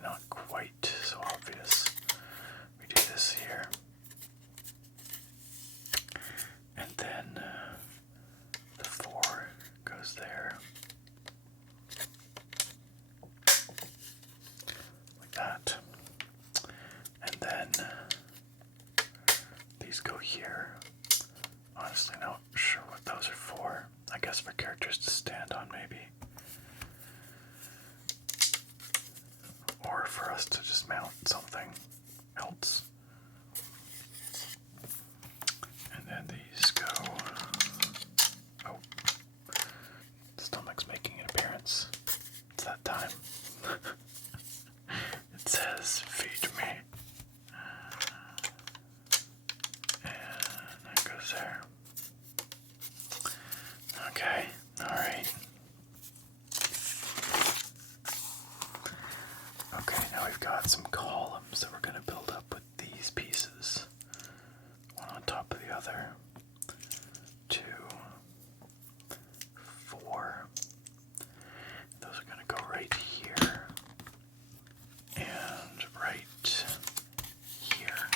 not quite so obvious. We do this here. And then the 4 goes there. Like that. And then these go here. Honestly, not sure what those are for. I guess for characters to stand on, maybe. Or for us to just mount something else. And then these go. Oh. Stomach's making an appearance. It's that time. It says, feed me. And that goes there. Okay, alright. Okay, now we've got some columns that we're going to build up with these pieces. One on top of the other. 2, 4. Those are going to go right here. And right here.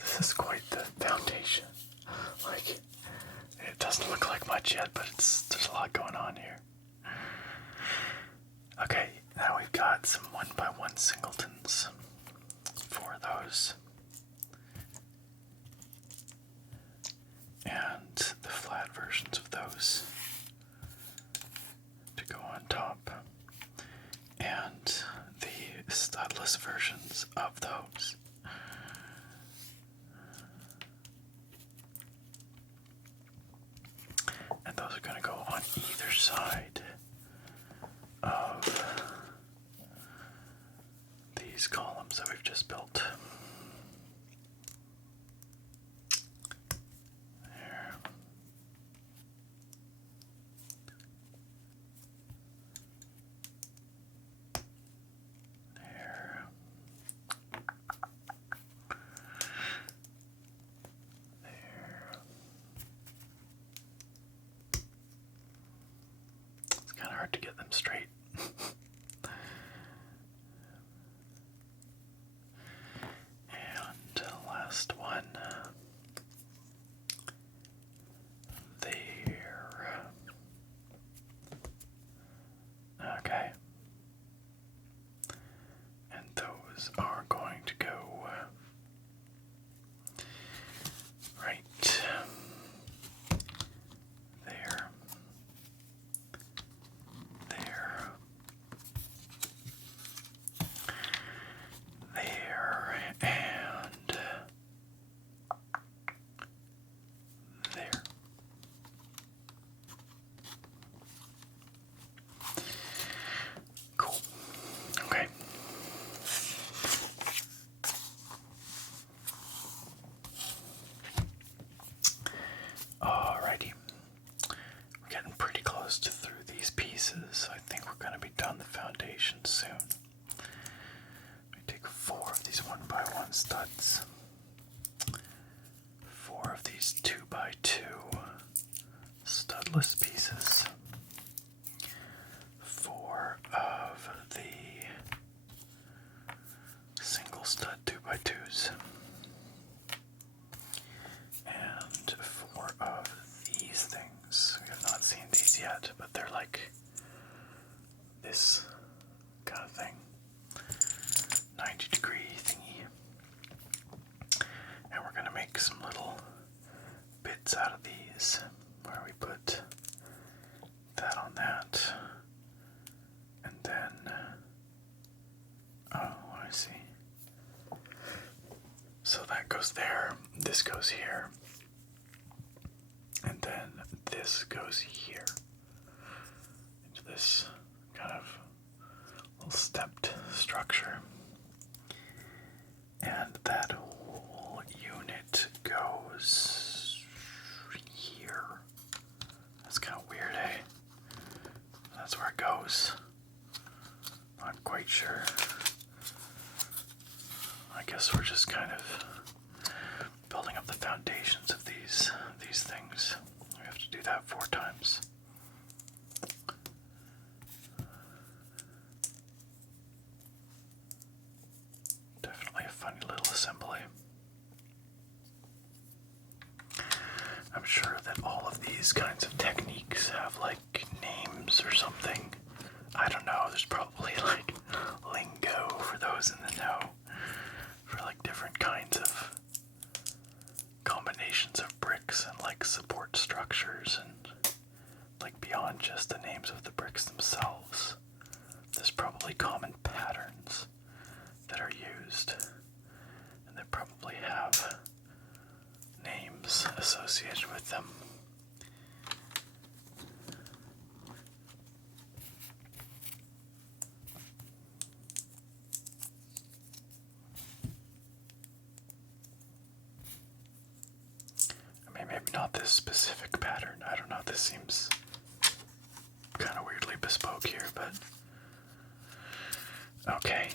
This is quite the foundation. Like, it doesn't look like much yet, but there's a lot going on here. Okay, now we've got some 1x1 singletons for those. And the flat versions of those to go on top. And the studless versions of those. And those are going to go on either side of these columns that we've just built. There. There. There. It's kind of hard to get them straight. And last one. There. Okay. And those are going to go right there. There. There. And there. Cool. Okay. Alrighty. We're getting pretty close to through these pieces. I think we're going to be done the foundation soon. We take 4 of these 1x1 studs. 4 of these 2x2 studless pieces. 4 of the single stud 2x2s. And 4 of these things. We have not seen these yet, but they're like this kind of thing. 90-degree thingy. And we're going to make some little bits out of these where we put that on that. And then, oh, I see. So that goes there, this goes here, and then this goes here into this kind of little stepped structure. And that whole unit goes here. That's kind of weird, eh? That's where it goes. Not quite sure. I guess we're just kind of building up the foundations of these things. We have to do that 4 times. Definitely a funny little assembly. I'm sure that all of these kinds of techniques have like names or something. I don't know, there's probably like lingo for those in the know for like different kinds of combinations of bricks and like support structures and like beyond just the names of the bricks themselves. There's probably common patterns that are used and they probably have names associated with them. I mean, maybe not this specific pattern. I don't know. This seems kind of weirdly bespoke here, but okay.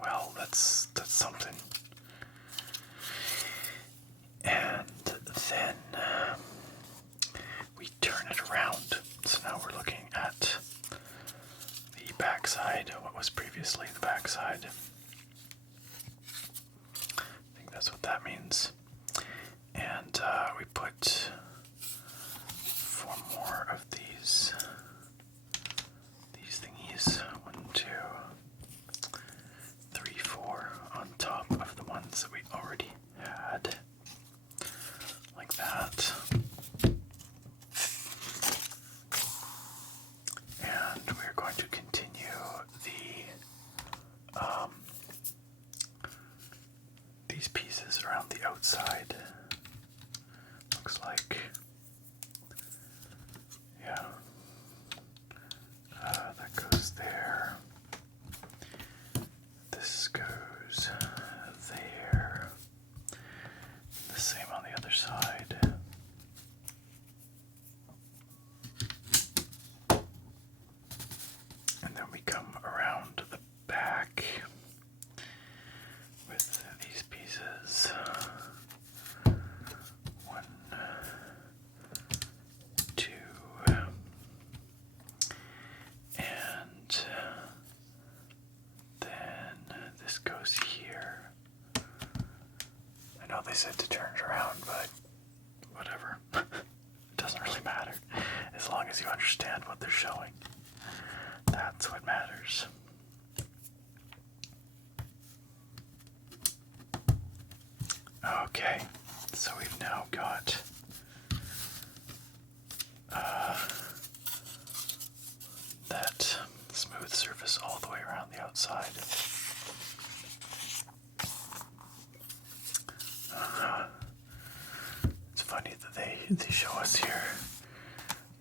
Well, that's something. And then we turn it around. So now we're looking at the backside, what was previously the backside. I think that's what that means. And we put 4 more of these thingies. 1, 2, 3, 4 on top of the ones that we already had. Like that. And we're going to continue these pieces around the outside. Looks like, yeah, that goes there. This goes there. The same on the other side. And then we come around the back with these pieces. 1, 2, and then this goes here. I know they said to turn it around, but whatever. It doesn't really matter. As long as you understand what they're showing. That's what matters. Okay, so we've now got that smooth surface all the way around the outside. It's funny that they show us here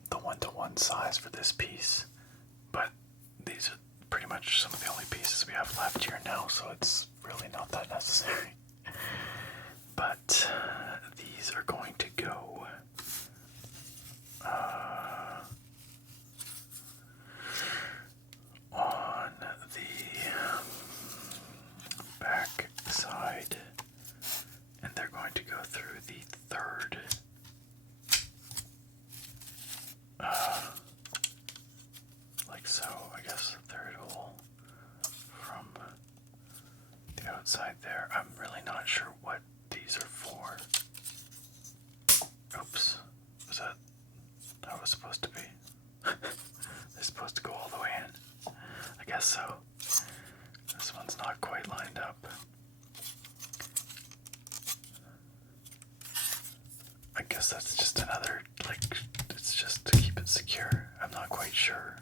the 1-to-1 size for this piece, but these are pretty much some of the only pieces we have left here now, so it's really not that necessary. But these are going to go on the back side, and they're going to go through the third like so, I guess the third hole from the outside there. I'm really not sure what these are for. Oops. Was that how it was supposed to be? They're supposed to go all the way in. I guess so. This one's not quite lined up. I guess that's just another, like, it's just to keep it secure. I'm not quite sure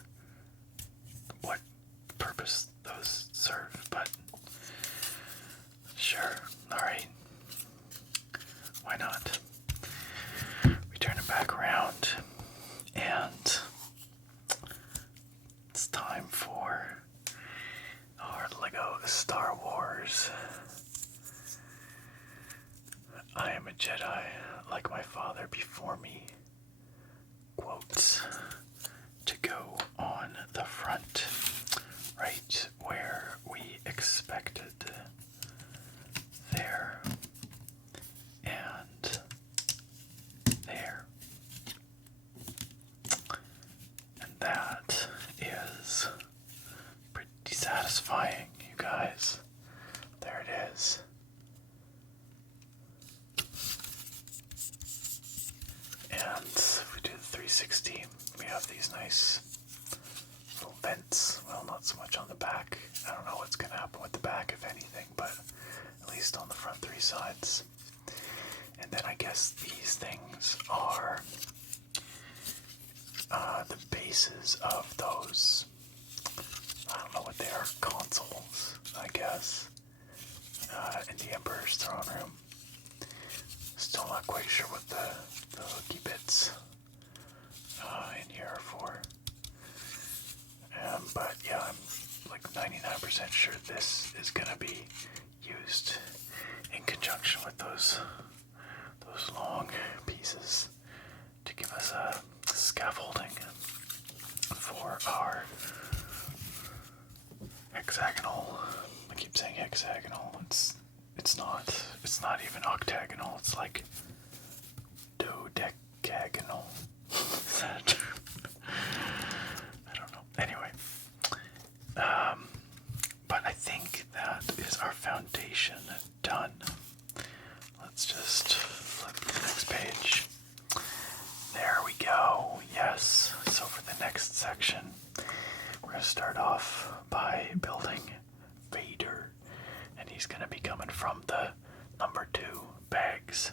what purpose those serve, but sure. Alright. Why not? We turn it back around, and it's time for our Lego Star Wars. I am a Jedi, like my father before me. Quotes to go on the front, right where we expected. There and there. have these nice little vents. Well, not so much on the back. I don't know what's going to happen with the back, if anything, but at least on the front three sides. And then I guess these things are the bases of those, I don't know what they are, consoles, I guess, in the Emperor's throne room. Still not quite sure what the hooky bits in here are for. But yeah, I'm like 99% sure this is going to be used in conjunction with those long pieces to give us a scaffolding for our hexagonal. I keep saying hexagonal. It's not even octagonal. It's like dodecagonal. I don't know. Anyway, but I think that is our foundation done. Let's just flip to the next page. There we go. Yes. So for the next section, we're going to start off by building Vader. And he's going to be coming from the number 2 bags.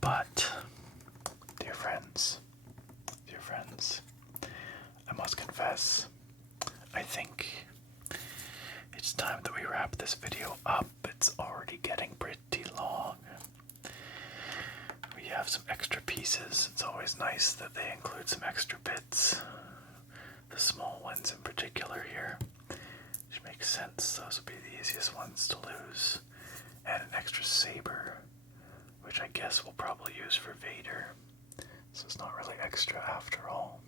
But, dear friends, I must confess, I think it's time that we wrap this video up. It's already getting pretty long. We have some extra pieces. It's always nice that they include some extra bits. The small ones in particular here, which makes sense. Those will be the easiest ones to lose. And an extra saber, which I guess we'll probably use for Vader. So it's not really extra after all.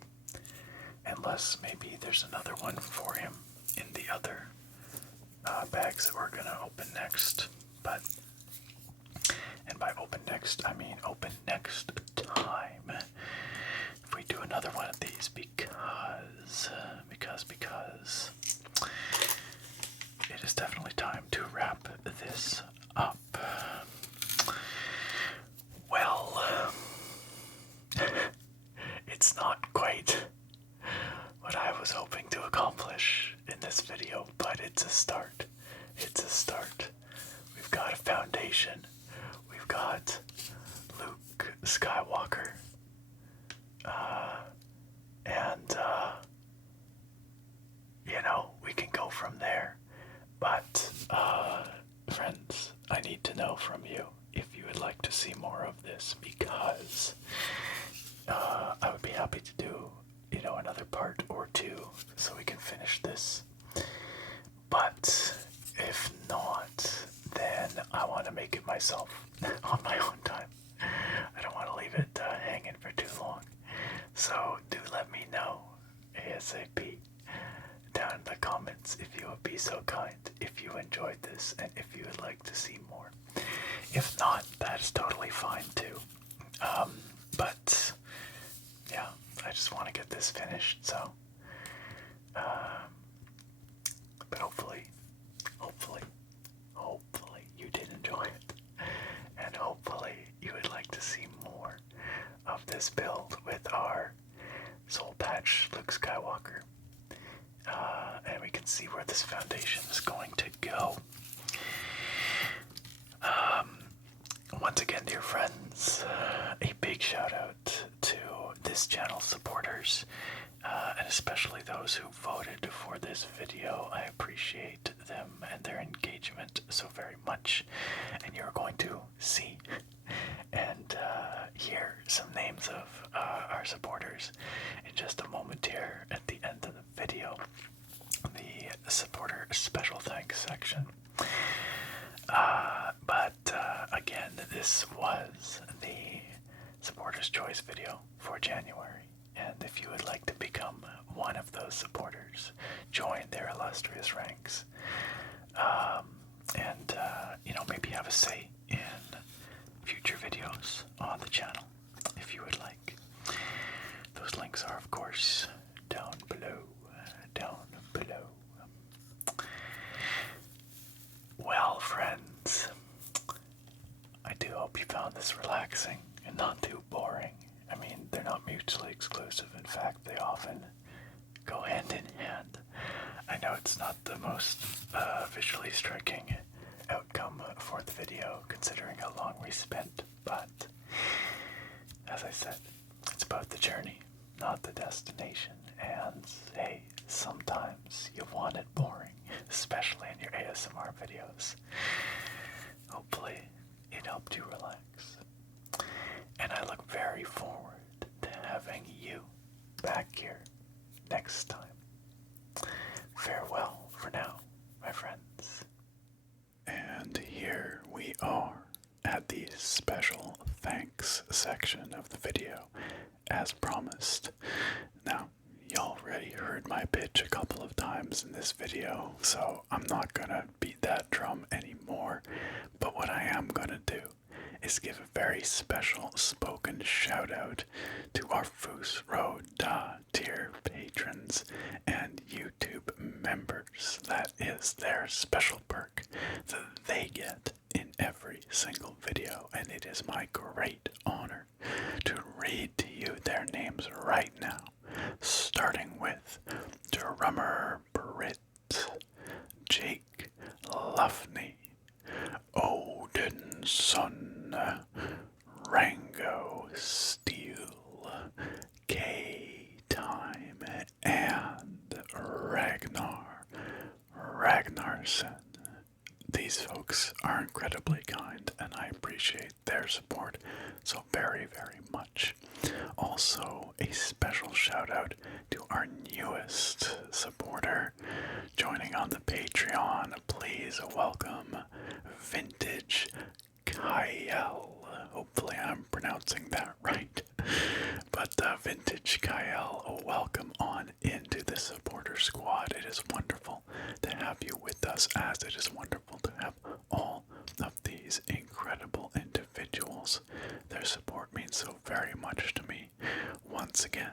Unless maybe there's another one for him in the other bags that we're going to open next. But, and by open next, I mean open next time. If we do another one of these, because it is definitely time to wrap this up. Well, it's not quite what I was hoping to accomplish in this video, but it's a start. It's a start. We've got a foundation. We've got Luke Skywalker. We can go from there. But, friends, I need to know from you if you would like to see more of this, because I would be happy to do, another part or two so we can finish this. But if not, then I want to make it myself on my own time. I don't want to leave it hanging for too long. So do let me know ASAP down in the comments if you would be so kind, if you enjoyed this, and if you would like to see more. If not, that's totally fine too. But yeah, I just want to get this finished, so but hopefully you did enjoy it, and hopefully you would like to see more of this build with our Soul Patch Luke Skywalker, and we can see where this foundation is going to go. Once again, dear friends, a big shout out to this channel's supporters, and especially those who voted for this video. I appreciate them and their engagement so very much, and you're going to see and hear some names of our supporters in just a moment here at the end of the video, the supporter special thanks section. But again, this was the supporters choice video for January, and if you would like to become one of those supporters, join their illustrious ranks, and maybe have a say in future videos on the channel, if you would like. Those links are, of course, down below. Well, friends, I do hope you found this relaxing and not too boring. I mean, they're not mutually exclusive. In fact, they often go hand in hand. I know it's not the most visually striking outcome for the video, considering how long we spent, but as I said, it's about the journey, not the destination. And hey, sometimes you want it boring, especially in your ASMR videos. Hopefully, it helped you relax. And I look very forward to having you back here next time. Farewell for now, my friends. And here we are at the special thanks section of the video, as promised. Now, you already heard my pitch a couple of times in this video, so I'm not gonna beat that drum anymore. But what I am gonna do is give a very special spoken shout out to our RØDE tier patrons and YouTube members. That is their special perk that they get in every single video, and it is my great honor to read to you their names right now, starting with Drummer Brit, Jake Luffney, Odin Son, Rango Steel, K-Time, and Ragnarson. These folks are incredibly kind, and I appreciate their support so very, very much. Also, a special shout out to our newest supporter joining on the Patreon. Please welcome Vintage Kyle. Hopefully I'm pronouncing that right. But Vintage Kyle, welcome on into the supporter squad. It is wonderful to have you with us, as it is wonderful to have all of these incredible individuals. Their support means so very much to me. Once again,